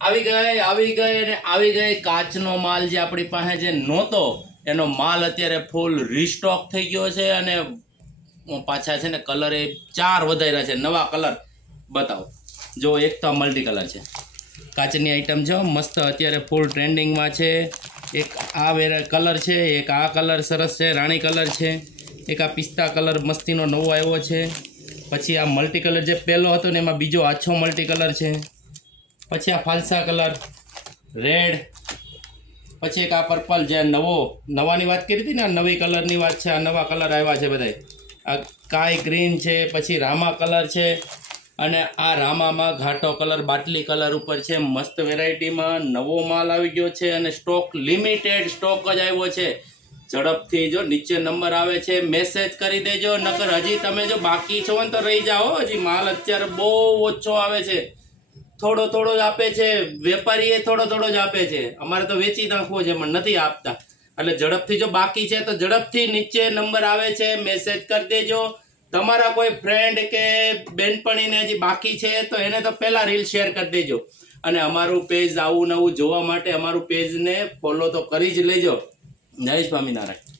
આવી ગઈ કાચનો માલ જે આપણી પાસે જે નહોતો એનો માલ અત્યારે ફૂલ રીસ્ટોક થઈ ગયો છે અને પાછા છે ને કલર એ 4 વધાર્યા છે, નવા કલર બતાવો. જો એક તો મલ્ટી કલર છે, કાચની આઈટમ છે, મસ્ત અત્યારે ફૂલ ટ્રેન્ડિંગમાં છે. એક આ કલર છે, એક આ કલર સરસ છે, રાણી કલર છે, એક આ પિસ્તા કલર મસ્તીનો નવો આવ્યો છે. પછી આ મલ્ટી કલર જે પહેલો હતો ને એમાં બીજો આછો મલ્ટી કલર છે. પછી આ ફાલસા કલર રેડ, પછી એક આ પર્પલ જે નવાની વાત કરી હતી ને, નવી કલરની વાત છે. આ નવા કલર આવ્યા છે બધા. આ કાય ગ્રીન છે, પછી રામા કલર છે, અને આ રામામાં ઘાટો કલર બાટલી કલર ઉપર છે. મસ્ત વેરાયટીમાં નવો માલ આવી ગયો છે અને સ્ટોક લિમિટેડ સ્ટોક જ આવ્યો છે. ઝડપથી જો નીચે નંબર આવે છે, મેસેજ કરી દેજો, નકર હજી તમે જો બાકી છો ને તો રહી જાઓ. હજી માલ અત્યારે બહુ ઓછો આવે છે, થોડો જ આપે છે. વેપારીએ થોડો જ આપે છે, અમારે તો વેચી નાખવો છે પણ નથી આપતા. એટલે ઝડપથી જો બાકી છે તો ઝડપથી નીચે નંબર આવે છે, મેસેજ કરી દેજો. તમારા કોઈ ફ્રેન્ડ કે બેનપણીને હજી બાકી છે તો એને તો પહેલાં રીલ શેર કરી દેજો. અને અમારું પેજ આવું નવું જોવા માટે અમારું પેજને ફોલો તો કરી જ લેજો. જય સ્વામિનારાયણ.